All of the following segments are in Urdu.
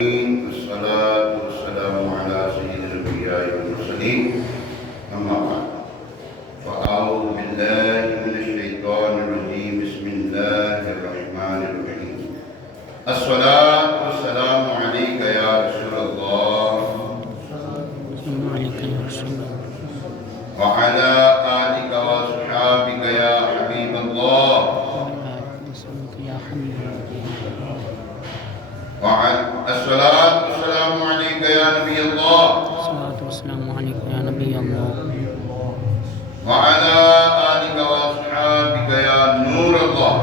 والصلاة والسلام على سيد الأنبياء والمرسلين أما بعد فأعوذ بالله من الشيطان الرجيم بسم الله الرحمن الرحيم الصلاة والسلام عليك يا رسول الله وعلى آلك وأصحابك يا حبيب الله الصلاة والسلام عليك يا نبي الله الصلاة والسلام عليك يا نبي الله وعلى آلك وأصحابك يا نور الله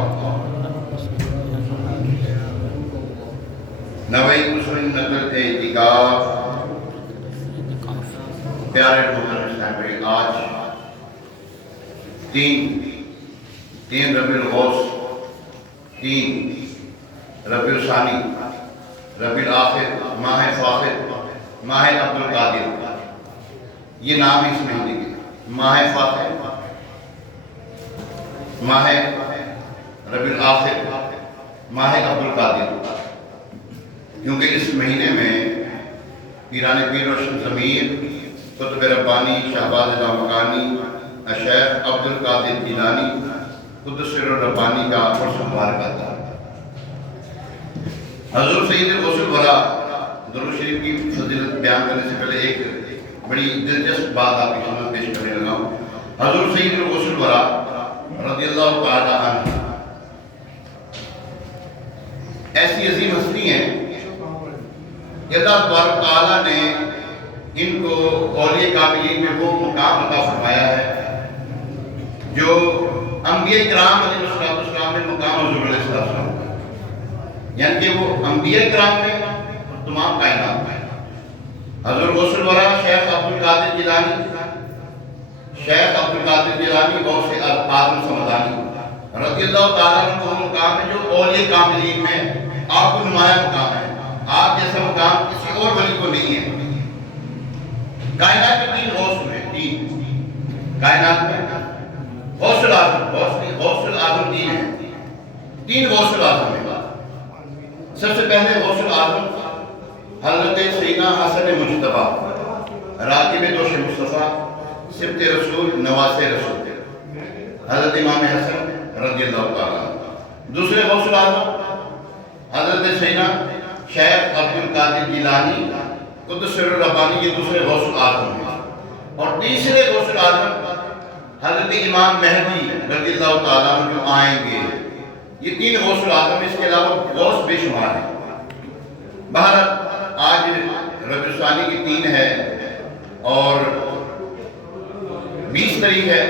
نويت سنة الاعتكاف پیارے محترم اسلامی آج تین ربیع الغوث، تین ربیع الثانی، ربیع الآخر، ماہ فاخر، ماہ عبد القادر، یہ نام اس مہینے کے ماہ فاخر، ماہ ربیع الآخر، ماہ عبد القادر، کیونکہ اس مہینے میں پیران پیر و شمس ضمیر، قطب ربانی، شہباز لامکانی، الشیخ عبد القادر جیلانی قدس سر ربانی کا عرص مبارک آتا ہے۔ حضور سید الغوث الورا درود شریف کی فضیلت بیان کرنے سے پہلے ایک بڑی دلچسپ بات آپ کی خدمت پیش کرنے لگا ہوں۔ حضور سید الغوث الورا رضی اللہ تعالی عنہ ایسی عظیم ہستی ہیں کہ اللہ تبارک تعالیٰ نے ان کو اولیاء کاملین میں وہ مقام عطا فرمایا ہے جو انبیاء کرام علیہ السلام نے مقام حضور علیہ السلام، یعنی کہ وہ انبیاء کرام میں اور تمام کائنات میں۔ حضور غوث الورا شیخ عبد القادر جیلانی، شیخ عبد القادر جیلانی غوث اعظم سمدانی رضی اللہ تعالیٰ عنہ کو وہ مقام ہے جو اولیاء کاملین میں آپ کو نمایاں مقام ہے۔ آپ جیسا مقام کسی اور ولی کو نہیں ہے۔ کائنات میں تین غوث ہوئے، تین کائنات میں غوث العظم، غوث العظم تین ہیں، تین غوث العظم ہیں۔ سب سے پہلے غوث العظم حضرت سیدنا حسن مجتبیٰ، راکب دوش مصطفیٰ، سبط رسول، نواس رسول، حضرت امام حسن رضی اللہ تعالیٰ۔ دوسرے غوث العظم حضرت سیدنا شیخ عبد القادر جیلانی قدس سر ربانی، یہ دوسرے غوث العظم ہیں۔ اور تیسرے غوث العظم حضرت امام مہدی رضی اللہ تعالیٰ عنہ جو آئیں گے۔ یہ تین غوث العظم، اس کے علاوہ غوث بے شمار ہیں۔ بہرحال آج ربیع الثانی کی 3 ہے اور 20 تاریخ ہے،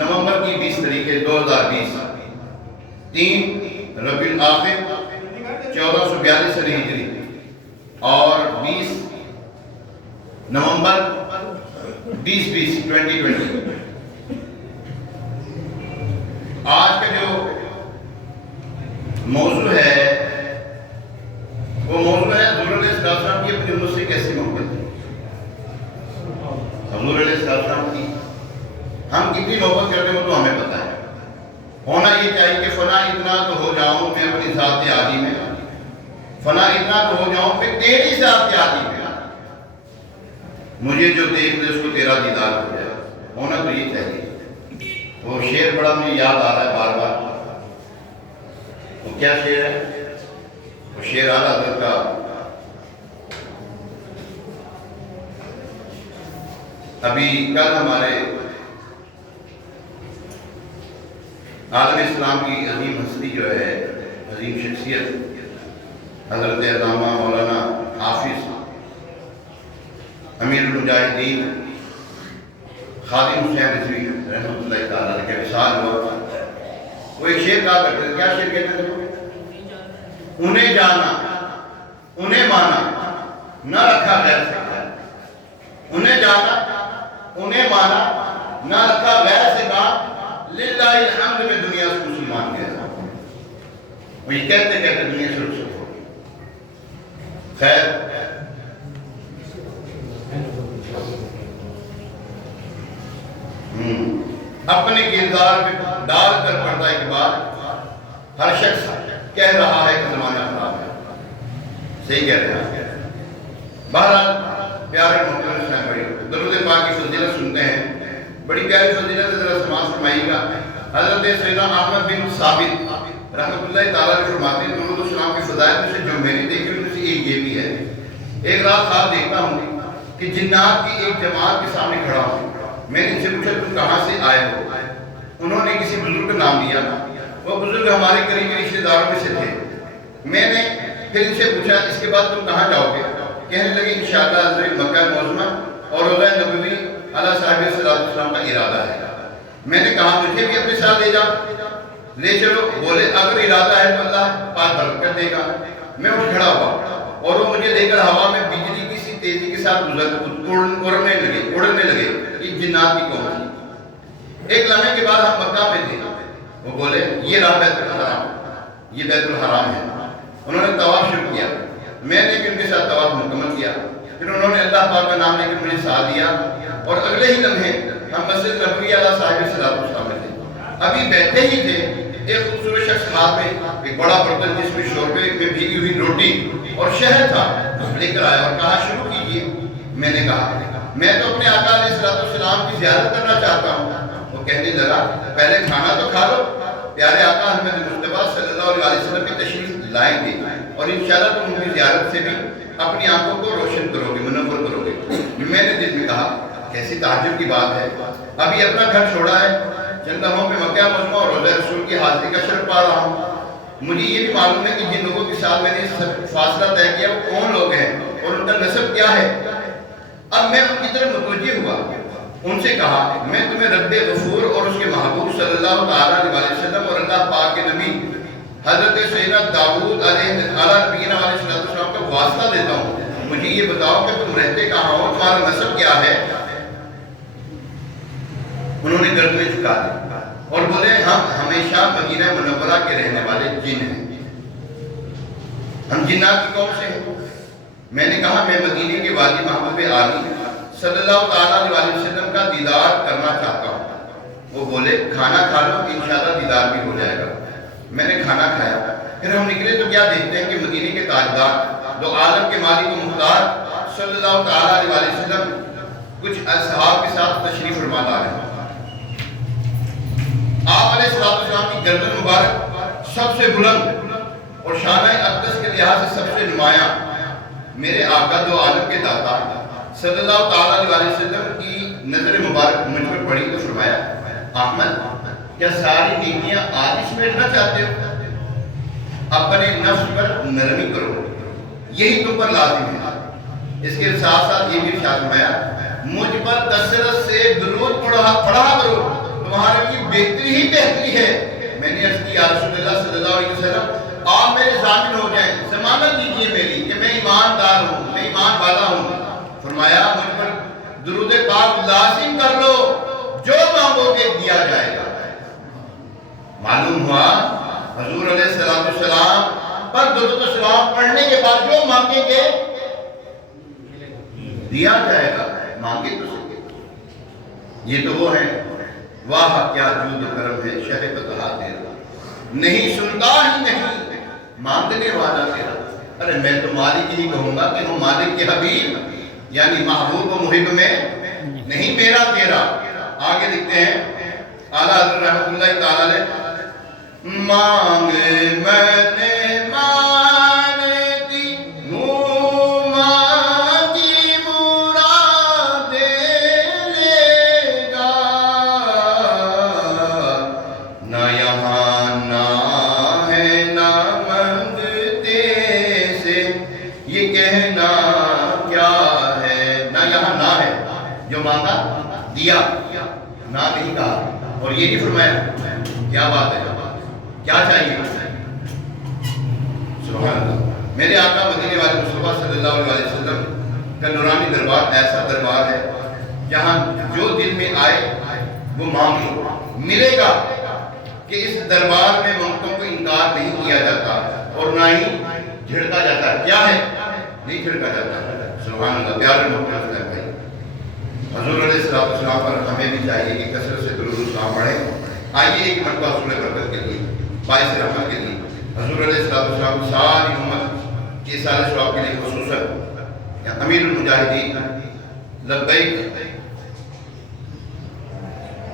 نومبر کی 20 تاریخ ہے 2020، 3 ربیع الآخر 1442 ہجری اور 20 نومبر 2020۔ آج کا جو موضوع ہے وہ موضوع ہے حضور علیہ السلام کی اپنی امت سے کیسی محبت ہے۔ حضور علیہ السلام کی ہم کتنی محبت کرتے ہیں وہ تو ہمیں پتہ ہے۔ ہونا یہ چاہیے کہ فنا اتنا تو ہو جاؤں میں اپنی ذات عالی میں، فنا اتنا تو ہو جاؤں کہ تیری ذات عالی میں مجھے جو دیکھ لے اس کو تیرا دیدار ہو جائے۔ ہونا تو یہ چاہیے۔ وہ شعر بڑا مجھے یاد آ رہا ہے بار بار۔ وہ کیا شعر ہے؟ وہ شعر اعلیٰ حضرت کا ابھی کل ہمارے عالم اسلام کی عظیم ہستی جو ہے، عظیم شخصیت حضرت علامہ مولانا حافظ امیر المجاہدین خادم حسین رضوی رحمۃ اللہ تعالیٰ علیہ کا وصال ہوا۔ وہ ایک شعر کہا کرتے تھے، کیا شعر کہتے تھے؟ انہیں جانا، انہیں مانا، نہ رکھا غیر سے کام۔ انہیں جانا، انہیں مانا، نہ رکھا غیر سے کام، للہ الحمد میں دنیا سے مسلمان گیا۔ وہ یہ کہتے کہتے دنیا سے رخصت ہو گئی۔ خیر، اپنے کردار میں ڈال کر پڑتا ہے کہ بات ہر شخص کہہ رہا ہے کہ زمانہ خراب ہے، صحیح کہہ رہے ہیں. بہرحال پیارے محترم اسلام، درود پاک کی فضیلت سنتے ہیں. بڑی پیاری فضیلت ہے، ذرا سماعت فرمائیے گا. حضرت سیدنا احمد بن ثابت رحمۃ اللہ تعالیٰ علیہ فرماتے ہیں درود السلام کی فضائل میں سے جو میں نے دیکھی ان میں سے ایک یہ بھی ہے. ایک رات خواب دیکھتا ہوں کہ جنات کی ایک جماعت کے سامنے کھڑا ہوں. میں نے ان سے پوچھا تم کہاں سے آئے ہو؟ انہوں نے کسی بزرگ کا نام دیا. وہ بزرگ ہمارے قریبی رشتے داروں میں سے تھے. میں نے پھر ان سے پوچھا اس کے بعد تم کہاں جاؤ گے؟ کہنے لگے انشاءاللہ حضرت مکہ معظمہ اور روضہ نبوی علیہ صاحب صلی اللہ علیہ وسلم کا ارادہ ہے. میں نے کہا مجھے بھی اپنے ساتھ لے جاؤ، لے چلو. بولے اگر ارادہ ہے تو اللہ پاک برکت کر دے گا. میں اٹھ کھڑا ہوا اور وہ مجھے لے کر ہوا میں بجلی کی سی تیزی کے ساتھ اڑنے لگے. یہ جنات کی قوم تھی. ایک لمحے کے بعد ہم مکہ میں تھے. وہ بولے یہ رہا بیت الحرام، یہ بیت الحرام ہے. انہوں نے طواف شروع کیا. میں نے بھی ان کے ساتھ طواف مکمل کیا. پھر انہوں نے اللہ پاک کا نام لے کر مجھے ساتھ دیا اور اگلے ہی لمحے ہم مسجد نبوی علیہ صاحب صلی اللہ علیہ وسلم میں تھے. ابھی بیٹھے ہی تھے، ایک خوبصورت شخص ہاتھ میں ایک بڑا برتن جس میں شوربے میں بھیگی ہوئی روٹی اور شہد تھا لے کر آیا اور کہا شروع کیجیے. میں نے کہا میں تو اپنے آقا علیہ السلام کی زیارت کرنا چاہتا ہوں. وہ کہنے لگا پہلے کھانا تو کھا لو. پیارے آقا حضرت مصطفیٰ صلی اللہ علیہ وسلم کی تشریف لائیں گے اور انشاءاللہ تم ان کی زیارت سے بھی اپنی آنکھوں کو روشن کرو گے، منور کرو گے. میں نے دل میں کہا کیسی تعجب کی بات ہے، ابھی اپنا گھر چھوڑا ہے، چند لمحوں میں مکہ معظمہ اور روضہ رسول کی حاضری کا شرف پا رہا ہوں. مجھے یہ بھی معلوم ہے کہ جن لوگوں کے ساتھ میں نے فاصلہ طے کیا وہ کون لوگ ہیں اور ان کا نسب کیا ہے. اب میں ان کی طرف متوجہ ہوا. ان سے کہا میں تمہیں رب غفور اور اس کے محبوب صلی اللہ تعالیٰ علیہ وسلم اور اللہ پاک کے نبی حضرت سیدنا داؤد علیہ السلام کا واسطہ دیتا ہوں. مجھے یہ بتاؤ کہ تم رہتے کہاں ہو، تمہارا نسب کیا ہے؟ انہوں نے گردنیں جھکا دی اور بولے ہم ہمیشہ مدینہ منورہ کے رہنے والے جن ہیں، ہم جنات کی قوم سے ہیں. میں نے کہا میں مدینے کے والی محبوب عالی صلی اللہ تعالیٰ علیہ وسلم کا دیدار کرنا چاہتا ہوں. وہ بولے کھانا کھا لو انشاءاللہ دیدار بھی ہو جائے گا. میں نے کھانا کھایا. پھر ہم نکلے تو کیا دیکھتے ہیں کہ مدینے کے تاجدار دو عالم کے مالک و مختار صلی اللہ تعالیٰ علیہ وسلم کچھ اصحاب کے ساتھ تشریف فرما لا رہے ہیں. آپ علیہ السلام کی گردن مبارک سب سے بلند اور شانہ اقدس کے لحاظ سے سب سے نمایاں میرے آقا دو عالم کے داتا صلی اللہ تعالیٰ علیہ وسلم کی نظر مبارک مجھ پر پڑی تو فرمایا احمد کیا ساری نیکیاں آج اس میں رکھنا چاہتے ہو؟ اپنے نفس پر نرمی کرو، یہی تم پر لازم ہے. اس کے ساتھ ساتھ یہ بھی ارشاد فرمایا مجھ پر کثرت سے درود پڑھا کرو، تمہارے کی بہتری ہی بہتری ہے. میں نے عرض کی یا رسول اللہ صلی اللہ علیہ وسلم آپ میرے ضامن ہو جائیں، ضمانت دیجیے میری کہ میں ایماندار ہوں، میں ایمان والا ہوں. فرمایا مجھ پر درود پاک لازم کر لو، جو مانگو گے دیا جائے گا. معلوم ہوا حضور علیہ السلام پر درود و سلام پڑھنے کے بعد جو مانگیں گے دیا جائے گا. مانگے تو سکے. یہ تو وہ ہیں واہ کیا جود و کرم ہے شہد کہا تیرا، نہیں سنتا ہی نہیں مانگنے والا تیرا. ارے میں تو مالک ہی کہوں گا کہ وہ مالک کے حبیب یعنی محبوب و محب میں نہیں میرا تیرا. آگے لکھتے ہیں اعلیٰ حضرت رحمۃ اللہ تعالیٰ علیہ مانگ میں نے مان دی مانگی مراد لے گا، نہ یہاں نہ ہے نہ منگتے سے یہ کہنا کیا ہے. نہ یہاں نہ ہے، جو مانگا دیا، نہ نہیں کہا. اور یہ نہیں فرمایا کیا بات ہے، کیا چاہیے. سبحان اللہ. میرے آقا مدینے والے مصطفیٰ صلی اللہ علیہ وسلم کا نورانی دربار ایسا دربار ہے جہاں جو دل میں آئے وہ مانگ لو ملے گا. کہ اس دربار میں منگتوں کو انکار نہیں کیا جاتا اور نہ ہی جھڑکا جاتا. کیا ہے؟ نہیں جھڑکا جاتا. سبحان اللہ. پیارے محترم بھائی، حضور علیہ السلام پر ہمیں بھی چاہیے کہ کثرت سے درود و سلام پڑھیں. آئیے ایک مرتبہ سورہ برکت کے لیے باعث رحمت کے لیے حضور علیہ السلام کی ساری امت اس سال ثواب کے لیے خصوصاً امیر المجاہدین لبیک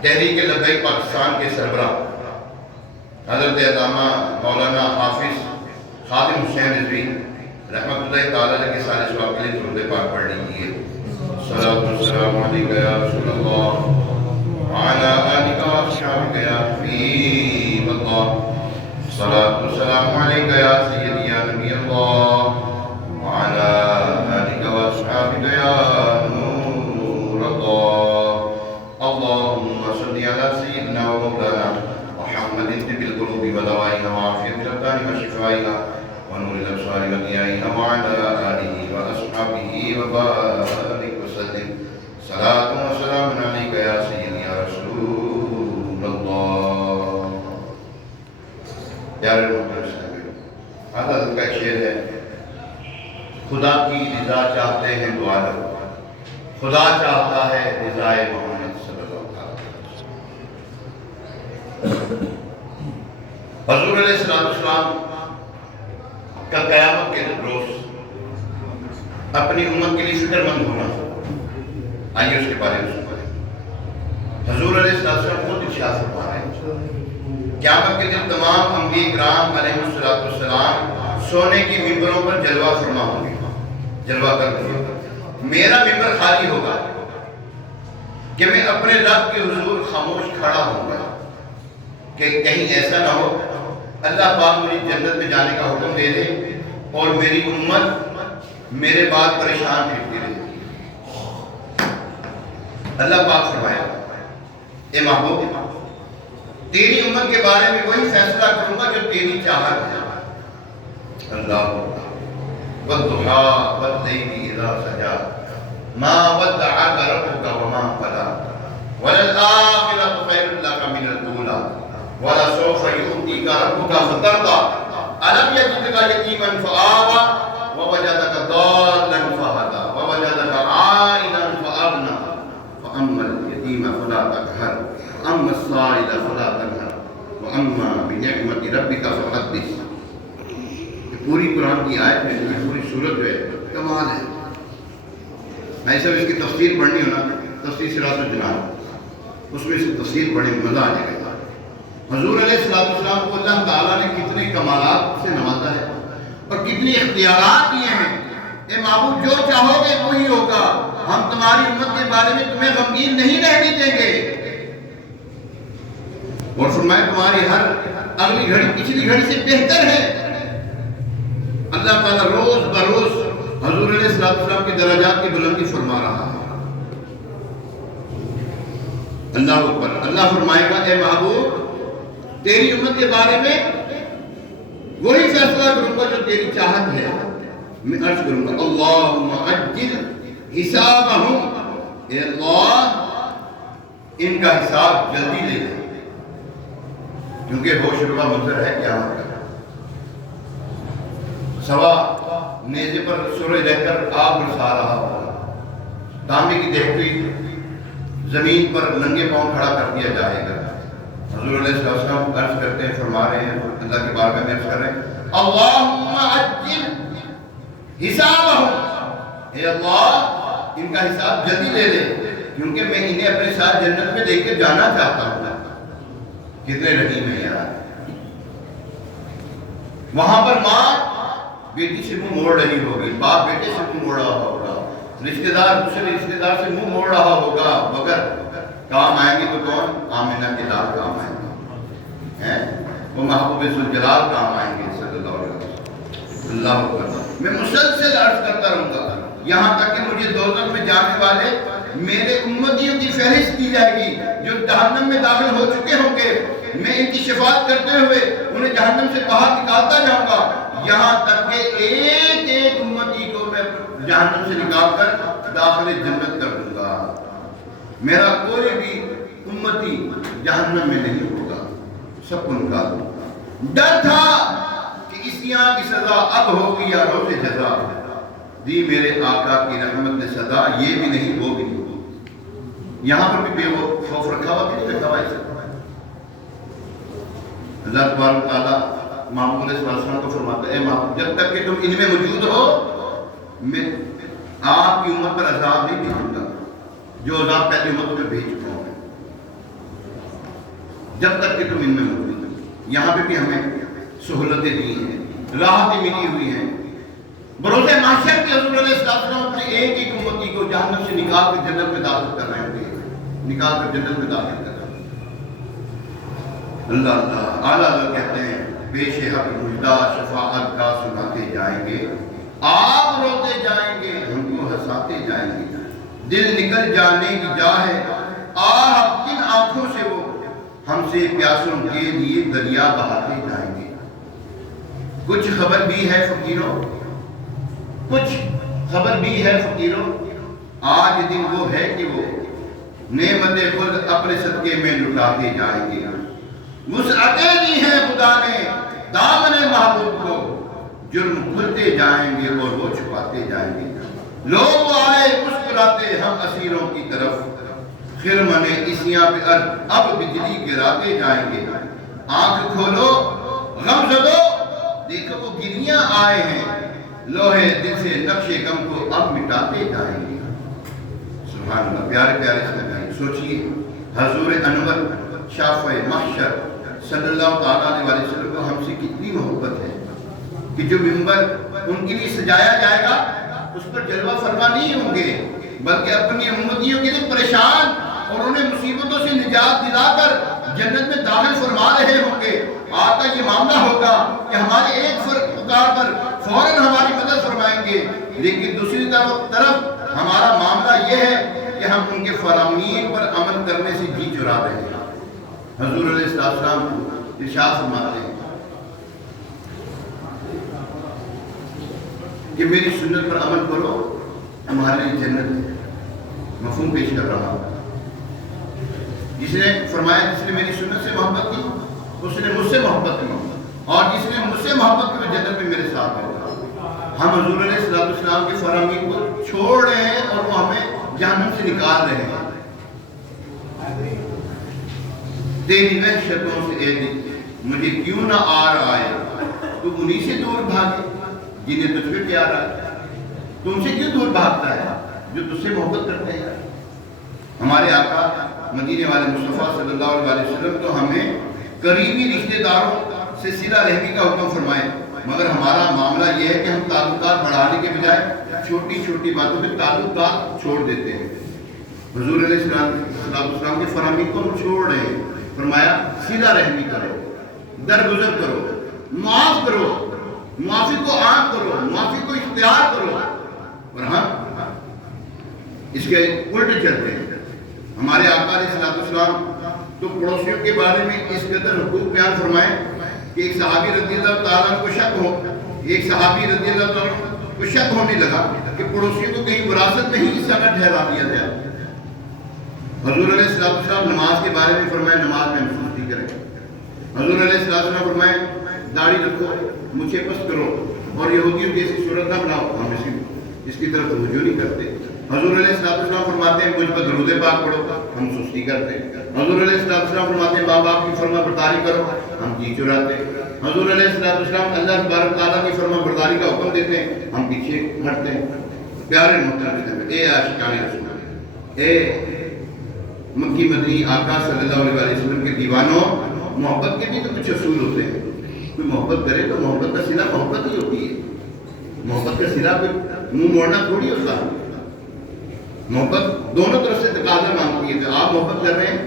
تحریک لبیک پاکستان کے سربراہ حضرت علامہ مولانا حافظ خادم حسین رضوی رحمۃ اللہ تعالیٰ کے سارے ثواب کے لیے درود پاک پڑھ لیجیے۔ صلاۃ والسلام علیک یا رسول اللہ وعلی آلک واصحابک یا حبیب اللہ۔ صلاۃ والسلام علیک یا سیدی یا نبی اللہ وعلی آلک واصحابک یا نور اللہ۔ اللہم صل علی سیدنا و مولانا محمد طب القلوب ودوائها وعافیت الابدان وشفائها ونور الابصار وضیائها وعلى آلہ واصحابہ وبارک وسلم۔ صلاۃ وسلام علیک یا سیدی یا رسول اللہ۔ پیارے محترم، حضرت کا شعر ہے، خدا کی رضا چاہتے ہیں تو آ جاؤ، خدا چاہتا ہے رضائے محمد صلی اللہ علیہ وسلم۔ حضور علیہ السلام کا قیامت کے روز اپنی امت کے لیے فکر مند ہونا، آئیے اس کے بارے میں سنتے ہیں۔ حضور علیہ السلام خود ارشاد فرما رہے ہیں، قیامت کے دن تمام انبیاء کرام علیہ السلام سونے کی ممبروں پر جلوہ فرما ہوں گے، جلوہ کر ہوں گے، میرا ممبر خالی ہوگا کہ میں اپنے رب کے حضور خاموش کھڑا ہوں گا کہ کہیں ایسا نہ ہو اللہ پاک مجھے جنت میں جانے کا حکم دے دے اور میری امت میرے بعد پریشان پھرتی رہے۔ اللہ پاک فرمایا، اے محبوب تیری امت کے بارے میں وہی فیصلہ کروں گا جو تیری چاہت ہے۔ اللہ والضحیٰ واللیل اذا سجا ما ودعک ربک وما قلی وللآخرۃ خیر لک من الاولی وَلَسَوْفَ يُؤْتِيكَ رَبُّكَ فَتَرْضَىٰ أَلَمْ يَجِدْكَ يَتِيمًا فَآوَىٰ وَوَجَدَكَ ضَالًّا فَهَدَىٰ وَوَجَدَكَ عَائِلًا فَأَغْنَىٰ فَأَمَّا الْيَتِيمَ فَلَا تَقْهَرْ وَأَمَّا السَّائِلَ فَلَا تَنْهَرْ وَأَمَّا بِنِعْمَةِ رَبِّكَ فَحَدِّثْ۔ پوری قرآن کی آیت میں پوری سورت جو ہے کمال ہے۔ میں صرف اس کی تفسیر پڑھنی ہونا، تفسیر صراط الجنان، اس میں سے تفسیر پڑھنے میں مزہ آ جائے گا۔ حضور علیہ السلام کو اللہ تعالیٰ نے کتنے کمالات سے نوازا ہے اور کتنی اختیارات دیے ہیں۔ اے معبود جو چاہو گے وہی ہوگا، ہم تمہاری امت کے بارے میں تمہیں غمگین نہیں رہنے دیں گے، اور فرمایا تمہاری ہر اگلی گھڑی پچھلی گھڑی سے بہتر ہے۔ اللہ تعالیٰ روز بروز حضور علیہ السلام کے درجات کی بلندی فرما رہا ہے۔ اللہ اکبر، اللہ فرمائے گا اے محبوب تیری امت کے بارے میں وہی فیصلہ کروں گا جو تیری چاہت ہے۔ میں عرض کروں گا اللہم عجل حسابہم، اے اللہ ان کا حساب جلدی لے لے، کیونکہ ہوش ربا منظر ہے قیامت کا۔ سوا نیزے پر سورج رہ کر آگ برسا رہا ہوگا، تانبے کی دیکھتی زمین پر ننگے پاؤں کھڑا کر دیا جائے گا۔ حضور علیہ السلام عرض کرتے ہیں، فرما رہے ہیں، اللہ کی بارگاہ میں عرض کر رہے ہیں اللہم عجل حسابہم، اے اللہ ان کا حساب جلدی لے لے، کیونکہ میں انہیں اپنے ساتھ جنت میں لے کے جانا چاہتا ہوں۔ کتنے رحیم ہیں یار۔ وہاں پر ماں بیٹی سے منہ موڑ رہی ہوگی، باپ بیٹے سے منہ موڑ رہا ہوگا، رشتہ دار دوسرے رشتہ دار سے منہ موڑ رہا ہوگا، مگر کام آئیں گے تو کون؟ آمنہ کے لال کام آئیں گے، وہ محبوب ذوالجلال کام آئیں گے صلی اللہ علیہ وسلم۔ اللہ اکبر، میں مسلسل عرض کرتا رہوں گا یہاں تک کہ مجھے دوزخ میں جانے والے میرے امتیوں کی فہرست دی جائے گی جو جہنم میں داخل ہو چکے ہوں گے، میں ان کی شفاعت کرتے ہوئے انہیں جہنم سے باہر نکالتا جاؤں گا، یہاں تک کہ ایک ایک امتی کو میں جہنم سے نکال کر داخل جنت کر دوں گا۔ میرا کوئی بھی امتی جہنم میں نہیں ہوگا، سب کو نکال دوں گا۔ ڈر تھا کہ اس یہاں کی سزا اب ہوگی یا روز جزا، دی میرے آقا کی رحمت نے صدا، یہ بھی نہیں وہ بھی نہیں۔ یہاں پر بھی بے خوف رکھا ہوا کہ نہیں رکھا ہوا ہے؟ اللہ تبارک و تعالیٰ محمود صلی اللہ علیہ وسلم کو فرماتا ہے اے محمود جب تک کہ تم ان میں موجود ہو میں آپ کی امت پر عذاب نہیں بھیجوں گا جو عذاب پہلی امتوں میں بھیج چکا ہوں جب تک کہ تم ان میں موجود ہو۔ یہاں پہ بھی ہمیں سہولتیں دی ہیں، راحتیں ملی ہوئی ہیں۔ بروز محشر کے حضور علیہ السلام اپنے ایک ایک امتی کو جہنم سے نکال کر جنت میں داخل کر رہے ہوں گے، نکال کر جنت میں داخل کر رہے ہیں۔ اللہ اللہ اعلیٰ اللہ کہتے ہیں پیش حق مجدہ شفاعت کا سناتے جائیں گے، آپ روتے جائیں گے ہم کو ہنساتے جائیں گے، دل نکل جانے کی جا ہے آہ کن آنکھوں سے وہ ہم سے پیاسوں کے لیے دریا بہاتے جائیں گے۔ کچھ خبر بھی ہے فقیروں، کچھ خبر بھی ہے فقیروں، آج دن وہ ہے کہ وہ نعمت خود اپنے صدقے میں لٹاتے جائیں گے۔ وسعتیں دی ہیں خدا نے دامن محبوب کو، جرم کھلتے جائیں گے اور وہ چھپاتے جائیں گے۔ لوگ آئے مسکراتے ہم اسیروں کی طرف، خرمن اسیاں پہ اب بجلی گراتے جائیں گے۔ آنکھ کھولو غم زدو دیکھو وہ گریاں آئے ہیں، لوہے دل سے نقش غم کو اب مٹاتے جائیں گے۔ سبحان اللہ، پیارے پیارے سے سوچئے حضور انور شافع محشر صلی اللہ تعالیٰ علیہ وسلم کو ہم سے کتنی محبت ہے کہ جو ممبر ان کے لیے سجایا جائے گا اس پر جلوہ فرما نہیں ہوں گے بلکہ اپنی امتیوں کے لیے پریشان اور انہیں مصیبتوں سے نجات دلا کر جنت میں داخل فرما رہے ہوں گے۔ آقا یہ معاملہ ہوگا کہ ہمارے ایک پکار پر فوراً ہماری مدد فرمائیں گے، لیکن دوسری طرف ہمارا معاملہ یہ ہے کہ ہم ان کے فرامین پر عمل کرنے سے جی چرا رہے ہیں۔ حضور علیہ السلام ارشاد فرماتے ہیں کہ میری سنت پر عمل کرو تمہارے لیے جنت ہے۔ مفہوم پیش کر رہا ہوں، جس نے فرمایا جس نے میری سنت سے محبت کی اس نے مجھ سے محبت کی، اور جس نے مجھ سے محبت کی وہ جنت میں میرے ساتھ ہے۔ ہم حضور علیہ السلام کے فرامین کو چھوڑ رہے ہیں اور وہ ہمیں جہنم سے نکال رہے ہیں۔ تیری وحشتوں سے اے دل مجھے کیوں نہ آ رہا ہے، تو انہی سے دور بھاگے جنہیں تجھ پہ پیار آئے۔ تم سے کیوں دور بھاگتا ہے جو تجھ سے محبت کرتے ہیں؟ ہمارے آقا مدینے والے مصطفیٰ صلی اللہ علیہ وسلم تو ہمیں قریبی رشتہ داروں سے صلہ رحمی کا حکم فرمائے، مگر ہمارا معاملہ یہ ہے کہ ہم تعلقات بڑھانے کے بجائے چھوٹی چھوٹی باتوں پہ تعلقات چھوڑ دیتے ہیں۔ حضور علیہ السلام کے فرامین کو ہم چھوڑ رہے ہیں۔ فرمایا صلہ رحمی کرو، درگزر کرو، معاف کرو، معافی کو عام کرو، معافی کو اختیار کرو، اور ہم اس کے الٹ چلتے ہیں۔ ہمارے آقا علیہ السلام تو پڑوسیوں کے بارے میں اس قدر حقوق بیان فرمائے کہ ایک صحابی رضی اللہ تعالیٰ کو شک ہو، ایک صحابی رضی اللہ تعالیٰ کو شک ہونے لگا کہ پڑوسیوں کو کہیں وراثت میں ہی حصہ نہ ٹھہرا دیا جائے۔ حضور علیہ السلام نماز کے بارے میں فرمائے نماز میں سستی کریں۔ حضور علیہ السلام فرمائے داڑھی رکھو، مجھے پس کرو، اور یہودیوں جیسی صورت نہ بناؤ، ہم اس کی طرف توجہ نہیں کرتے۔ حضور علیہ السلام فرماتے ہیں مجھ پر درود پاک پڑھو، ہم سستی کرتے ہیں۔ حضور علیہ السلام فرماتے ہیں ماں باپ کی فرما برداری کرو، ہم جی چراتے ہیں۔ حضور علیہ السلام اللہ تبارک تعالیٰ کی فرما برداری کا حکم دیتے ہیں، ہم پیچھے ہٹتے ہیں۔ پیارے محترم اے عاشقان رسول، اے مکی مدنی آقا صلی اللہ علیہ وسلم کے دیوانوں، محبت کے بھی تو کچھ اصول ہوتے ہیں۔ کوئی محبت کرے تو محبت کا صلہ محبت ہی ہوتی ہے۔ محبت کا صلہ کوئی منہ موڑنا تھوڑی ہوتا ہے۔ محبت دونوں طرف سے تقاضا مانگتی ہے۔ تو آپ محبت کر رہے ہیں،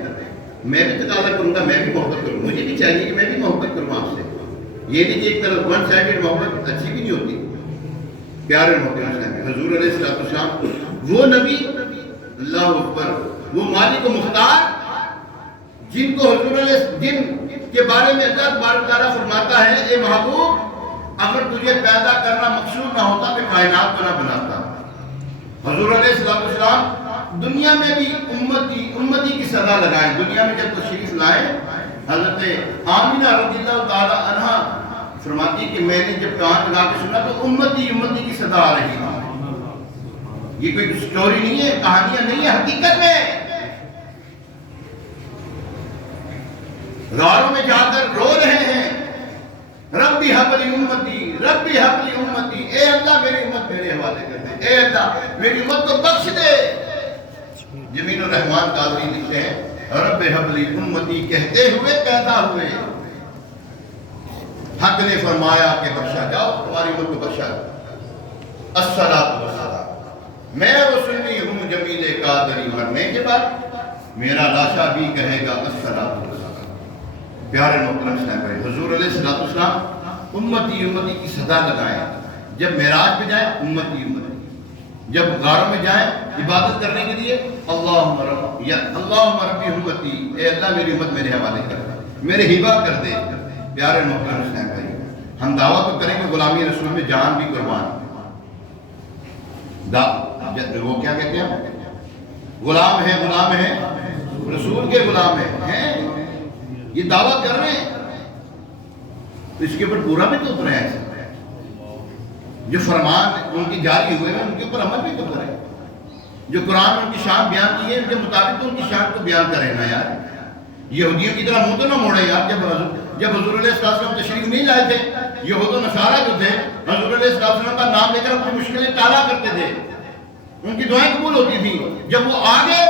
میں بھی تقاضا کروں گا، میں بھی محبت کروں، مجھے بھی چاہیے کہ میں بھی محبت کروں آپ سے۔ یہ نہیں کہ ایک طرف ون سائیڈڈ محبت اچھی بھی نہیں ہوتی۔ پیارے محترم حضور علیہ السلام وہ نبی، اللہ اکبر، وہ مالک و مختار جن کو حضور علیہ جن کے بارے میں اللہ تبارک تعالیٰ فرماتا ہے اے محبوب اگر تجھے پیدا کرنا مقصود نہ ہوتا تو کائنات کو نہ بناتا۔ حضور علیہ السلام دنیا میں بھی امتی کی صدا لگائیں۔ دنیا میں جب تشریف لائیں حضرت آمینہ رضی اللہ تعالیٰ عنہ فرماتی کہ میں نے جب کان لگا کے سنا تو امتی کی صدا آ رہی تھی۔ یہ کوئی سٹوری نہیں ہے، کہانیاں نہیں ہے، حقیقت میں غاروں میں جا کر رو رہے ہیں ربی حبلی امتی، ربی حبلی امتی، اے اللہ میری امت میرے حوالے کر دے، اے اللہ میری امت کو بخش دے۔ جمیل الرحمن قادری لکھتے ہیں رب حبلی امتی کہتے ہوئے پیدا ہوئے، حق نے فرمایا کہ بخشا جاؤ، تمہاری امت کو بخشا جاؤ۔ الصلاۃ والسلام، میں وہ سنی ہوں جمیل قادری مرنے کے بعد میرا لاشا بھی کہے گا الصلاۃ والسلام۔ پیارے محترم اسلام، حضور علیہ السلام امتی امتی کی صدا لگائیں، جب معراج پہ جائیں امتی امتی، جب غاروں میں جائیں عبادت کرنے کے لیے اللہم ربی امتی، اے اللہ میری امت میرے حوالے کر دے، میرے ہبہ کر دے۔ پیارے محترم اسلام بھائی، ہم دعویٰ تو کریں گے غلامی رسول میں جان بھی قربان، وہ کیا کہتے ہیں، غلام ہے رسول کے غلام ہیں، یہ دعویٰ کر رہے ہیں تو اس کے اوپر پورا بھی تو اترے ہیں، جو فرمان ان کی جاری ہوئے ہیں ان کے اوپر عمل بھی تو کریں، جو قرآن ان کی شان بیان کی ہے ان کے مطابق تو ان کی شان کو بیان کریں نا یار۔ یہودیوں کی طرح منہ تو نہ موڑے یار، جب حضور علیہ السلام تشریف نہیں لائے تھے، یہود و نصارہ جو تھے حضور علیہ السلام کا نام لے کر اپنی مشکلیں ٹالا کرتے تھے، ان کی دعائیں قبول ہوتی تھی۔ جب وہ آگے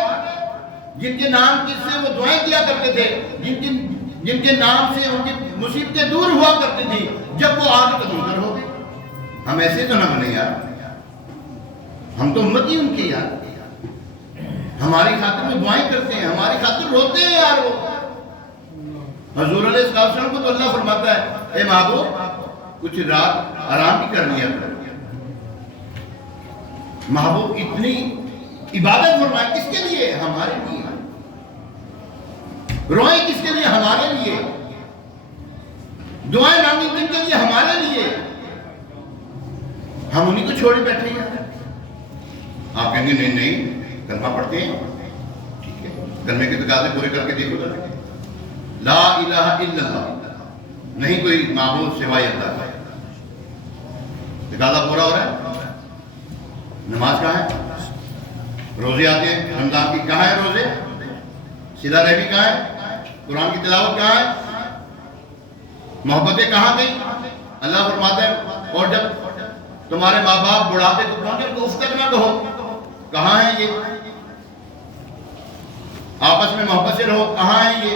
جن کے نام سے وہ دعائیں کیا کرتے تھے، جن کے نام سے ان کی مصیبتیں دور ہوا کرتی تھی، جب وہ آگے تو منکر ہو گئے۔ ہم ایسے تو نہ بنے یار، ہم تو امتی ان کی یار، ہماری خاطر میں دعائیں کرتے ہیں، ہماری خاطر روتے ہیں یار وہ۔ حضور علیہ السلام کو تو اللہ فرماتا ہے اے محبوب کچھ رات آرام بھی کر لیا کر۔ محبوب اتنی عبادت فرمائے کس کے لیے؟ ہمارے لیے۔ روئیں کس کے لیے؟ ہمارے لیے۔ دعائیں مانگیں کن کے لیے؟ ہمارے لیے۔ ہم انہیں کو چھوڑے بیٹھے ہیں۔ آپ کہیں گے نہیں کلمہ پڑھتے ہیں، ٹھیک ہے، کلمے کے تقاضے پورے کر کے دیکھو ذرا، لا الہ الا اللہ، نہیں کوئی معبود سوائے اللہ کا، تقاضا پورا ہو رہا ہے۔ نماز کہاں ہے؟ روزے آتے ہیں رمضان کی، کہاں ہے روزے؟ صلہ رحمی کہاں ہے؟ قرآن کی تلاوت کہاں ہے؟ محبتیں کہاں گئی؟ اللہ فرماتا ہے اور جب تمہارے ماں باپ بڑھاپے کو پہنچے تو اف تک نہ کہو، کہاں ہے یہ؟ آپس میں محبت سے رہو، کہاں ہے یہ؟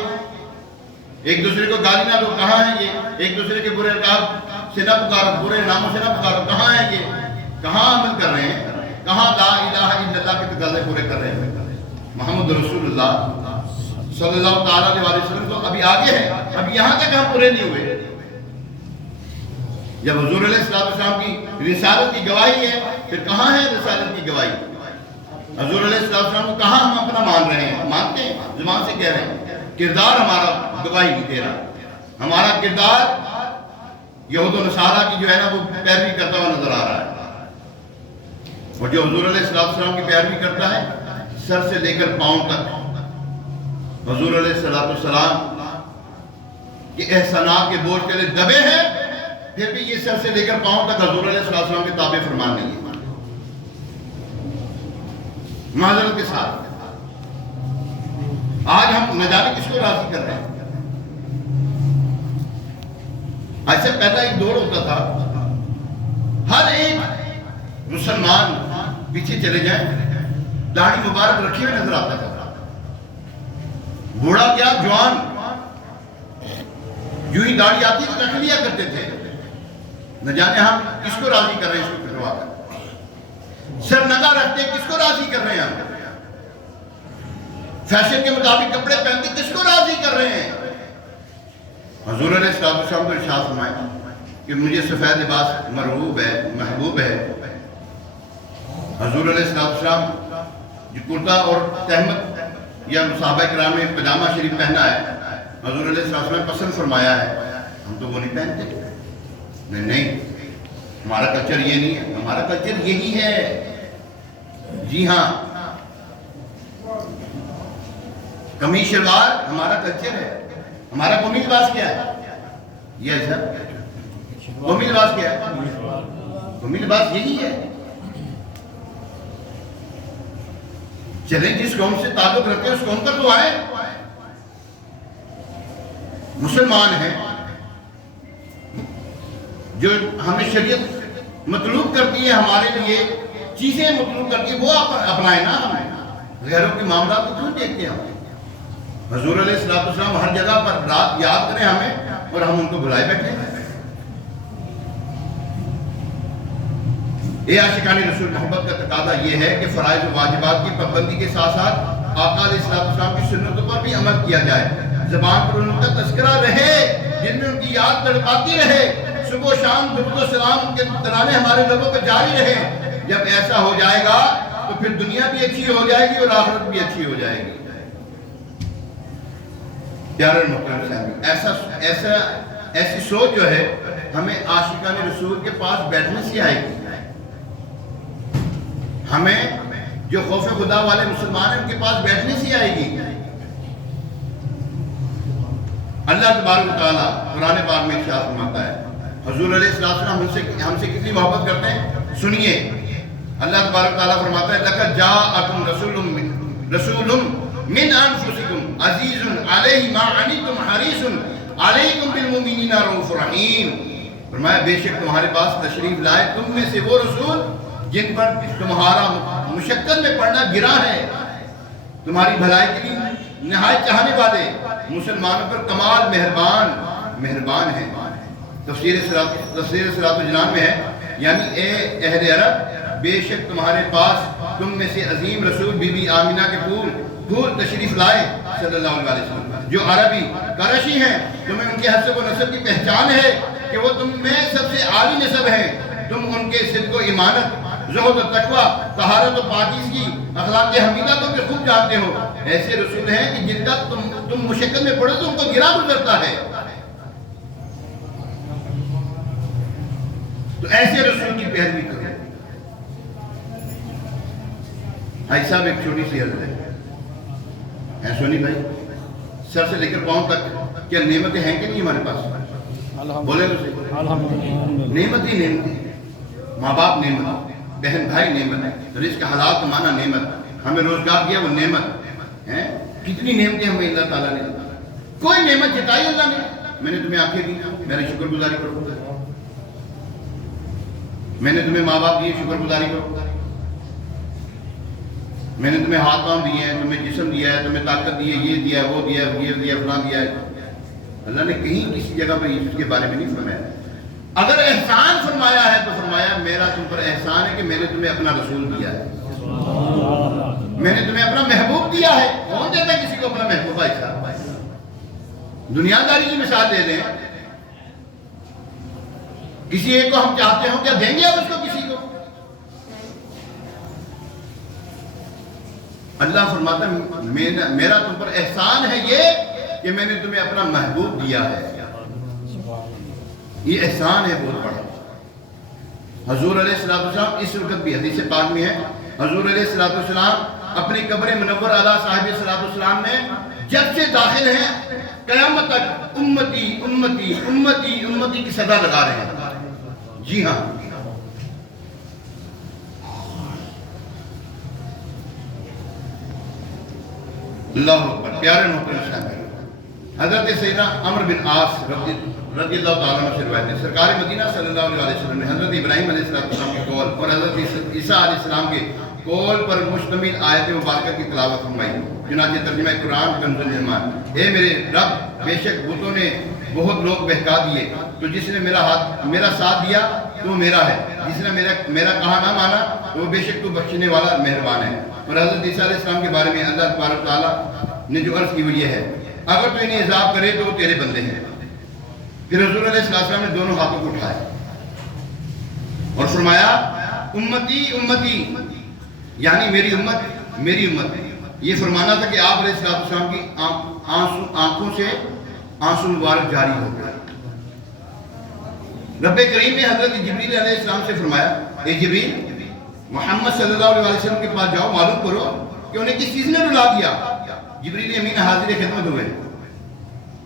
ایک دوسرے کو گالی نہ دو، کہاں ہے یہ؟ ایک دوسرے کے برے القاب سے نہ پکارو، برے ناموں سے نہ پکارو، کہاں ہے یہ؟ کہاں عمل کر رہے ہیں؟ کہاں لا الہ الا اللہ کے تقاضے پورے کر رہے ہیں؟ محمد رسول اللہ صلی اللہ تعالیٰ علیہ وسلم تو ابھی آگے ہے، ابھی یہاں تک ہم پورے نہیں ہوئے۔ جب حضور علیہ السلام کی رسالت کی گواہی ہے، پھر کہاں ہے رسالت کی گواہی؟ حضور علیہ السلام کو کہاں ہم اپنا مان رہے ہیں؟ مانتے ہیں، زبان سے کہہ رہے ہیں، کردار ہمارا گواہی نہیں دے رہا، ہمارا کردار یہود و نصارہ کی جو ہے نا وہ پیروی کرتا ہوا نظر آ رہا ہے۔ اور جو حضور علیہ السلام کی پیروی کرتا ہے سر سے لے کر پاؤں تک حضور علیہ السلام کے احسانات کے بوجھ کے لئے دبے ہیں، پھر بھی یہ سر سے لے کر پاؤں تک حضور علیہ السلام کے تابع فرمان نہیں ہے۔ معذرت کے ساتھ آج ہم نہ جانے کس کو راضی کر رہے ہیں۔ ایسے پہلا ایک دور ہوتا تھا، ہر ایک مسلمان پیچھے چلے جائیں داڑھی مبارک رکھے ہوئے نظر آتا تھا، بوڑھا کیا جوان جو ہی داڑھی آتی تو رکھ لیا کرتے تھے۔ نہ جانے ہم کس کو راضی کر رہے ہیں، اس کو پھروا کر سر نگاہ رکھتے کس کو راضی کر رہے ہیں ہم، فیشن کے مطابق کپڑے پہنتے کس کو راضی کر رہے ہیں۔ حضور علیہ السلام کو ارشاد فرمائے کہ مجھے سفید لباس مرغوب ہے، محبوب ہے۔ حضور علیہ السلام جو کرتا اور تہمت یا صحابہ کرام نے پجامہ شریف پہنا ہے، حضور علیہ السلام نے پسند فرمایا ہے، ہم تو وہ نہیں پہنتے۔ نہیں، ہمارا کلچر یہ نہیں ہے، ہمارا کلچر یہی ہے۔ جی ہاں، قمیص شلوار ہمارا کلچر ہے۔ ہمارا قومی لباس کیا ہے؟ یہ ایسا قومی لباس کیا ہے؟ قومی لباس یہی ہے۔ چلیں جس قوم سے تعلق رکھتے ہیں اس قوم کا تو آئے، مسلمان ہیں، جو ہمیں شریعت مطلوب کرتی ہے ہمارے لیے چیزیں مطلوب کرتی ہے وہ اپنائیں نا. ہم غیروں کے معاملات کو کیوں دیکھتے ہیں؟ ہم حضور علیہ السلام ہر جگہ پر رات یاد کریں ہمیں اور ہم ان کو بلائے بیٹھے ہیں. یہ عاشقان رسول محبت کا تقاضا یہ ہے کہ فرائض و واجبات کی پابندی کے ساتھ ساتھ آقا علیہ السلام کی سنتوں پر بھی عمل کیا جائے. زبان پر ان کا تذکرہ رہے، جن میں ان کی یاد تڑپاتی رہے، صبح و شام درود و سلام کے ترانے ہمارے لبوں پہ جاری رہے. جب ایسا ہو جائے گا تو پھر دنیا بھی اچھی ہو جائے گی اور آخرت بھی اچھی ہو جائے گی. پیارے محترم، ایسی سوچ جو ہے ہمیں عاشقان رسول کے پاس بیٹھنے سے آئے گی. ہمیں جو خوف خدا والے مسلمان ہیں ان کے پاس بیٹھنے سے آئے گی. اللہ تبارک و تعالیٰ قرآن پاک میں ارشاد فرماتا ہے، حضور علیہ السلام ہم سے کتنی محبت کرتے ہیں. سنیے، اللہ تبارک و تعالیٰ فرماتا ہے لَقَدْ جَاءَكُمْ رَسُولٌ مِّنْ أَنفُسِكُمْ عَزِيزٌ عَلَيْهِ مَا عَنِتُّمْ حَرِيصٌ عَلَيْكُمْ بِالْمُؤْمِنِينَ رَءُوفٌ رَحِيمٌ. فرمایا بے شک تمہارے پاس تشریف لائے تم میں سے وہ رسول جن پر تمہارا مشقت میں پڑنا گرا ہے، تمہاری بھلائی کے لیے نہایت چاہنے والے، مسلمانوں پر کمال مہربان ہیں. تفسیر صراط الجنان میں ہے، یعنی اے اہل عرب، بے شک تمہارے پاس تم میں سے عظیم رسول بی بی آمینہ کے پھول تشریف لائے صلی اللہ علیہ وسلم، جو عربی قریشی ہیں. تمہیں ان کے حسب و نسب کی پہچان ہے کہ وہ تم میں سب سے عالی نسب ہیں. تم ان کے صدق و ایمانت، زہد و تقوی، طہارت و پاکیزگی، اخلاق حمیدہ کو بھی خوب جانتے ہو. ایسے رسول ہیں کہ جن کا تم مشقت میں پڑو تو ان کو گرا گزرتا ہے. تو ایسے رسول کی پیروی کرو. بھائی صاحب ایک چھوٹی سی عرض ہے سونی بھائی، سر سے لے کر پاؤں تک کیا نعمتیں ہیں کہ نہیں ہمارے پاس؟ بولے تو صحیح. نعمت ہی نعمت، ماں باپ نعمت، بہن بھائی نعمت، رزق کا حلال کمانا نعمت، ہمیں روزگار دیا وہ نعمت ہے. کتنی نعمتیں ہمیں اللہ تعالیٰ نے. کوئی نعمت جتائی اللہ نے. میں نے تمہیں آنکھیں دی، میری شکر گزاری کرو. میں نے تمہیں ماں باپ دیے، شکر گزاری کرو. میں نے تمہیں ہاتھ پاؤں دیے ہیں، تمہیں جسم دیا ہے، تمہیں طاقت دی ہے، یہ دیا وہ دیا یہ دیا فلاں دیا ہے. اللہ نے کہیں کسی جگہ پر اس کے بارے میں نہیں فرمایا. اگر احسان فرمایا ہے تو فرمایا میرا تم پر احسان ہے کہ میں نے تمہیں اپنا رسول دیا ہے، میں نے تمہیں اپنا محبوب دیا ہے. کون دیتا ہے کسی کو اپنا محبوب؟ بھائی صاحب دنیا داری کی مثال دے دیں، کسی ایک کو ہم چاہتے ہوں کیا دیں گے اب اس کو کسی کو؟ اللہ فرماتا ہے میرا تم پر احسان ہے یہ کہ میں نے تمہیں اپنا محبوب دیا ہے. یہ احسان ہے بہت بڑا. حضور علیہ السلام اس وقت بھی حدیث پاک میں ہے، حضور علیہ السلام اپنی قبر منور علی صاحب السلام میں جب سے داخل ہیں قیامت تک امتی امتی امتی امتی کی صدا لگا رہے ہیں. جی ہاں، اللہ اکبر. پیارے محترم، حضرت سیدنا عمرو بن عاص رضی اللہ تعالیٰ عنہ سے روایت ہے، سرکار مدینہ صلی اللہ علیہ وسلم نے حضرت ابراہیم علیہ السلام کے قول اور حضرت عیسیٰ علیہ السلام کے قول پر مشتمل آیت مبارکہ کی تلاوت فرمائی. چنانچہ ترجمہ قرآن کنز الایمان. اے میرے رب، بے شک بتوں نے بہت لوگ بہکا دیے، تو جس نے میرا ساتھ دیا تو میرا ہے، جس نے میرا کہا نہ مانا تو بے شک تو بخشنے والا مہربان ہے. اور حضرت عیسیٰ علیہ السلام کے بارے میں اللہ تبارک تعالیٰ نے جو عرض کی وہ یہ ہے، اگر تو انہیں عذاب کرے تو وہ تیرے بندے ہیں. پھر حضور علیہ السلام نے دونوں ہاتھوں کو اٹھائے اور فرمایا امتی امتی، یعنی میری امت میری امت. یہ فرمانا تھا کہ آپ علیہ السلام کی آنکھوں سے آنسو مبارک جاری ہو گئے. رب کریم نے حضرت جبریل علیہ السلام سے فرمایا، اے جبریل، محمد صلی اللہ علیہ وسلم کے پاس جاؤ، معلوم کرو کہ انہیں کس چیز نے رلا دیا. جبریل امین حاضر خدمت ہوئے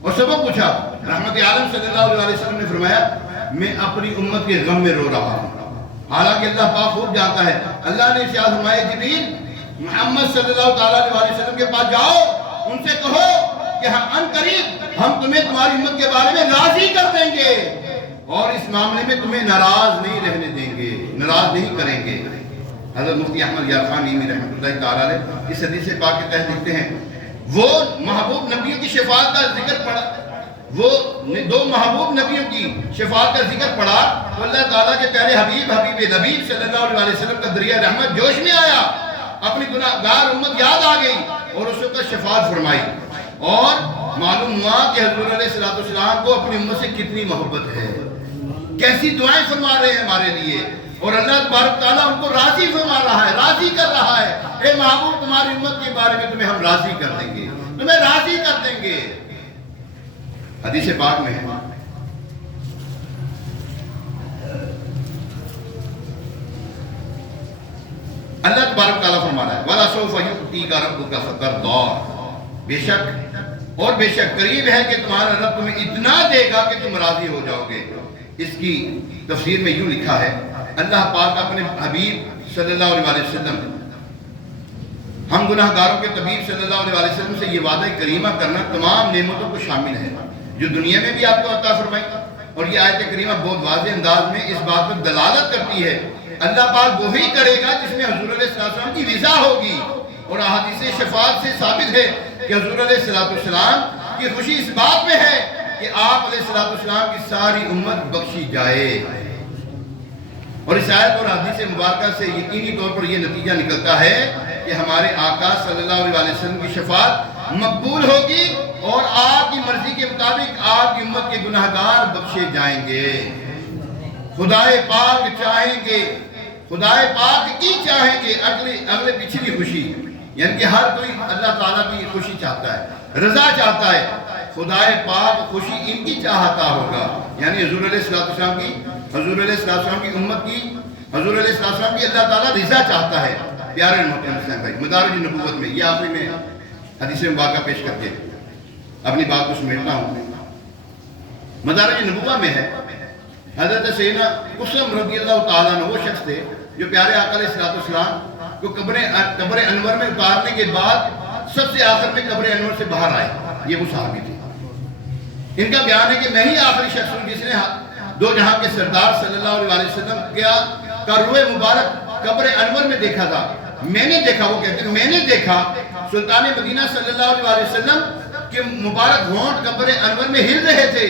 اور سبب پوچھا. رحمت عالم صلی اللہ علیہ وسلم نے فرمایا، میں اپنی امت کے غم میں رو رہا ہوں. حالانکہ اللہ پاک خوب جانتا ہے. اللہ نے ارشاد فرمایا، جبریل محمد صلی اللہ علیہ وسلم کے پاس جاؤ، ان سے کہو کہ ان قریب ہم تمہیں تمہاری امت کے بارے میں راضی کر دیں گے. اور اس معاملے میں تمہیں ناراض نہیں رہنے دیں گے، ناراض نہیں کریں گے۔ حضرت مفتی احمد یار خان نیمی رحمۃ اللہ تعالیٰ علیہ اس حدیث پاک کے تحت لکھتے ہیں، وہ محبوب نبیوں کی شفاعت کا ذکر پڑھا، وہ دو محبوب نبیوں کی شفاعت کا ذکر پڑھا تو اللہ تعالیٰ کے پیارے حبیب نبی صلی اللہ علیہ وسلم کا دریا رحمت جوش میں آیا، اپنی گناہ گار امت یاد آ گئی اور اس وقت شفاعت فرمائی، اور معلوم ہوا کہ حضور علیہ السلام کو اپنی امت سے کتنی محبت ہے، کیسی دعائیں فرما رہے ہیں ہمارے لیے، اور اللہ تبارک تعالیٰ ان کو راضی فرما رہا ہے، راضی کر رہا ہے، اے محبوب تمہاری امت کے بارے میں تمہیں ہم راضی کر دیں گے، تمہیں راضی کر دیں گے۔ حدیث پاک میں ہے اللہ تبارک تعالیٰ فرما رہا ہے وَلَا سَوْفَ يُؤْتِيكَ رَبُّكَ فَتَرْضَىٰ، بے شک اور بے شک قریب ہے کہ تمہارا رب تمہیں اتنا دے گا کہ تم راضی ہو جاؤ گے۔ اس کی تفسیر میں یوں لکھا ہے، اللہ پاک اپنے حبیب صلی اللہ علیہ وسلم، ہم گناہ گاروں کے طبیب صلی اللہ علیہ وسلم سے یہ وعدہ کریمہ کرنا تمام نعمتوں کو شامل ہے جو دنیا میں بھی آپ کو عطا فرمائی، اور یہ آیت کریمہ بہت واضح انداز میں اس بات پر دلالت کرتی ہے اللہ پاک وہی کرے گا جس میں حضور علیہ السلام کی رضا ہوگی، اور احادیث شفاعت سے ثابت ہے کہ حضور علیہ السلام کی خوشی اس بات میں ہے کہ آپ علیہ السلام کی ساری امت بخشی جائے، اور اس آیت اور حدیث مبارکہ سے یقینی طور پر یہ نتیجہ نکلتا ہے کہ ہمارے آقا صلی اللہ علیہ وسلم کی شفاعت مقبول ہوگی اور آپ کی مرضی کے مطابق آپ کی امت کے گناہگار بخشے جائیں گے۔ خدائے پاک چاہیں گے، خدائے پاک کی چاہیں گے اگلے پچھلی خوشی، یعنی کہ ہر کوئی اللہ تعالیٰ کی خوشی چاہتا ہے، رضا چاہتا ہے، خدائے پاک خوشی ان کی چاہتا ہوگا، یعنی حضور علیہ السلام کی امت کی، حضور علیہ السلام کی اللہ تعالیٰ رضا چاہتا ہے۔ پیارے محترم اسلام بھائی، مدارج نبوت میں یہ آخری میں حدیث مبارکہ پیش کر کے اپنی بات کو سمیٹتا ہوں۔ مدارج نبوت میں ہے حضرت سیدنا قسم رضی اللہ تعالیٰ عنہ وہ شخص تھے جو پیارے آقا علیہ السلام کو قبر انور میں اتارنے کے بعد سب سے آخر میں قبر انور سے باہر آئے، یہ وہ صحابی تھے۔ ان کا بیان ہے کہ میں ہی آخری شخص ہوں جس نے دو جہاں کے سردار صلی اللہ علیہ وسلم کا روح مبارک قبر انور میں دیکھا تھا۔ میں نے دیکھا، وہ کہتے ہیں میں نے دیکھا سلطان مدینہ صلی اللہ علیہ وسلم کے مبارک ہونٹ قبر انور میں ہل رہے تھے،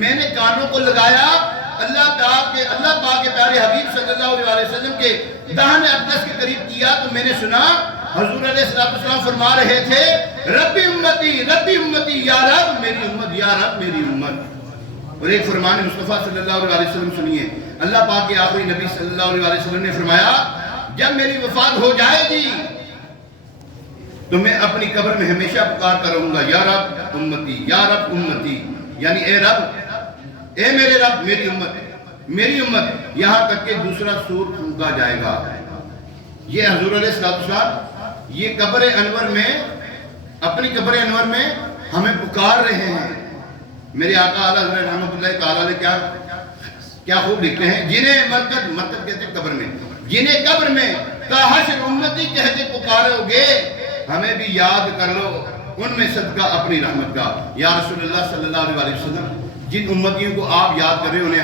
میں نے کانوں کو لگایا، اللہ پاک کے پیارے حبیب صلی اللہ علیہ وسلم کے دہن اقدس کے قریب کیا تو میں نے سنا حضور علیہ السلام فرما رہے تھے ربی امتی یا رب میری امت، یا رب میری امت۔ اور ایک فرمان مصطفیٰ صلی اللہ علیہ وسلم سنیے، اللہ پاک کے آخری نبی صلی اللہ علیہ وسلم نے فرمایا جب میری وفات ہو جائے گی تو میں اپنی قبر میں ہمیشہ پکار کر رہوں گا یا رب امتی، یا رب امتی، یعنی اے رب، اے میرے رب میری امت، یہاں تک کہ دوسرا سور پھونکا جائے گا۔ یہ حضور علیہ السلام یہ قبر انور میں، اپنی قبر انور میں ہمیں پکار رہے ہیں۔ میرے آقا اعلیٰ حضرت رحمۃ اللہ تعالیٰ علیہ کیا خوب لکھتے ہیں، جنہیں مرکز کہتے ہیں قبر میں، جنہیں قبر میں تا حشر امتی کہتے پکارو گے ہمیں بھی یاد کر لو ان میں صدقہ اپنی رحمت کا۔ یا رسول اللہ صلی اللہ علیہ وسلم جن امتیوں کو آپ یاد کر رہے ہیں انہیں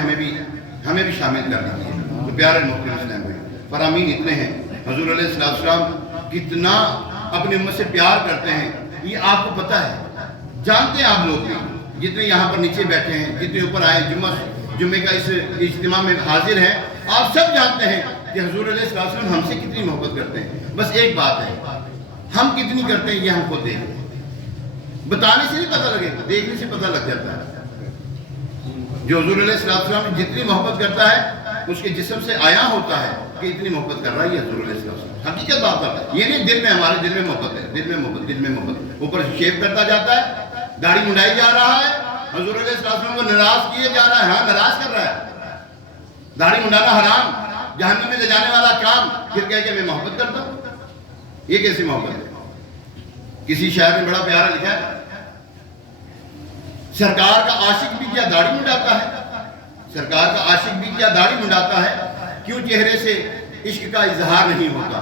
ہمیں بھی شامل کر لیجیے۔ تو پیارے محترم اسلام بھائی، فرامین اتنے ہیں، حضور علیہ السلام کتنا اپنی امت سے پیار کرتے ہیں یہ آپ کو پتہ ہے، جانتے ہیں آپ لوگ بھی، جتنے یہاں پر نیچے بیٹھے ہیں، جتنے اوپر آئے جمعے کا اس اجتماع میں حاضر ہیں، آپ سب جانتے ہیں کہ حضور علیہ السلام ہم سے کتنی محبت کرتے ہیں۔ بس ایک بات ہے، ہم کتنی کرتے ہیں یہ ہم خود دیکھیں، بتانے سے نہیں پتہ لگے، دیکھنے سے پتہ لگ جاتا ہے۔ جو حضور علیہ السلام جتنی محبت کرتا ہے اس کے جسم سے آیا ہوتا ہے کہ اتنی محبت کر رہا ہے یہ حضور علیہ السلام، حقیقت بات ہے، یہ نہیں دل میں، ہمارے دل میں محبت ہے، دل میں محبت، اوپر شیو کرتا جاتا ہے، داڑھی منڈائی جا رہا ہے، حضور علیہ السلام کو ناراض کیے جا رہا ہے، ہاں ناراض کر رہا ہے، داڑھی منڈانا حرام، جہنم میں لے جانے والا کام، پھر کہے کہ میں محبت کرتا ہوں، یہ کیسی محبت ہے؟ کسی شاعر نے بڑا پیارا لکھا ہے، سرکار کا عاشق بھی کیا داڑھی منڈاتا ہے، سرکار کا عاشق بھی کیا داڑھی منڈاتا ہے، کیوں چہرے سے عشق کا اظہار نہیں ہوتا؟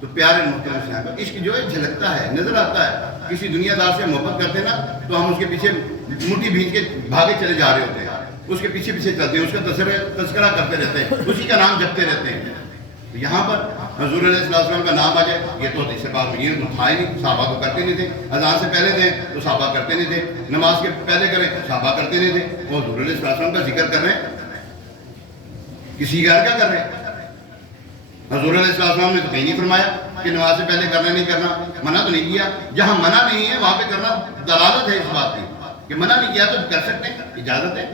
تو پیارے محترم صاحب، عشق جو ہے جھلکتا ہے، نظر آتا ہے۔ کسی دنیا دار سے محبت کرتے نا تو ہم اس کے پیچھے مٹھی بھیج کے بھاگے چلے جا رہے ہوتے ہیں، اس کے پیچھے پیچھے چلتے ہیں، اس کا تذکرہ کرتے رہتے ہیں، اسی کا نام جپتے رہتے ہیں. تو یہاں پر حضور علیہ السلام کا نام آ جائے، یہ تو حدیث پاک میں یہ تو تھا ہی نہیں، صحابہ تو کرتے نہیں تھے. اذان سے پہلے دیں تو صحابہ کرتے نہیں تھے، نماز کے پہلے کریں صحابہ کرتے نہیں تھے. وہ حضور علیہ السلام کا ذکر کر رہے ہیں، کسی غیر کا کر رہے ہیں. حضور علیہ السلام نے تو کہیں نہیں فرمایا کہ نماز سے پہلے کرنا نہیں کرنا، منع تو نہیں کیا. جہاں منع نہیں ہے وہاں پہ کرنا دلالت ہے اس بات کی کہ منع نہیں کیا تو کر سکتے ہیں، اجازت ہے.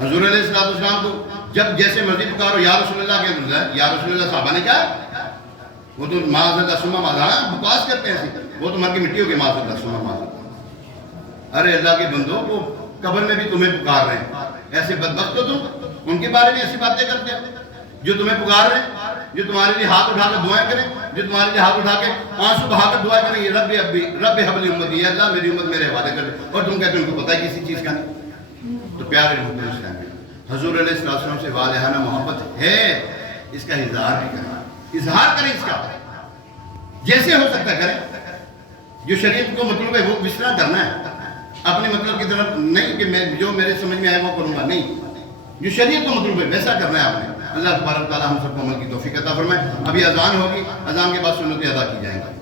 حضور علیہ السلام کو جب جیسے مرضی پکارو یا رسول اللہ کے یا رسول اللہ صحابہ نے کہا، وہ تو معاذ سما معاذ بکواس کرتے ہیں، وہ تو مر کی مٹی ہو گئی معاذ سما معاذ. ارے اللہ کے بندوں کو قبر میں بھی تمہیں پکار رہے ہیں، ایسے بدبخت ہو تم، ان کے بارے میں ایسی باتیں کرتے ہیں جو تمہیں پکار رہے ہیں، جو تمہارے لیے ہاتھ اٹھا کر دعائیں کریں، جو تمہارے لیے ہاتھ اٹھا کے آنسو بہا کر دعائیں کریں، یہ رب حبل امتی ہے، اللہ میری امت میرے حوالے کر دے، اور تم کہتے ہیں ان کو پتہ ہے کسی چیز کا نہیں. تو پیارے محترم اسلام حضور علیہ السلام سے والہانہ محبت ہے، اس کا اظہار بھی کریں، اظہار کریں اس کا جیسے ہو سکتا کریں. جو شریعت کو مطلب ہے وہ اس طرح کرنا ہے، اپنے مطلب کی طرف نہیں کہ میں جو میرے سمجھ میں آئے وہ کروں گا، نہیں، جو شریعت کو مطلوب ہے ویسا کرنا ہے آپ نے. اللہ تبارک تعالی ہم سب کو عمل کی توفیق عطا فرمائے. ابھی اذان ہوگی، اذان کے بعد سنتیں ادا کی جائیں گی.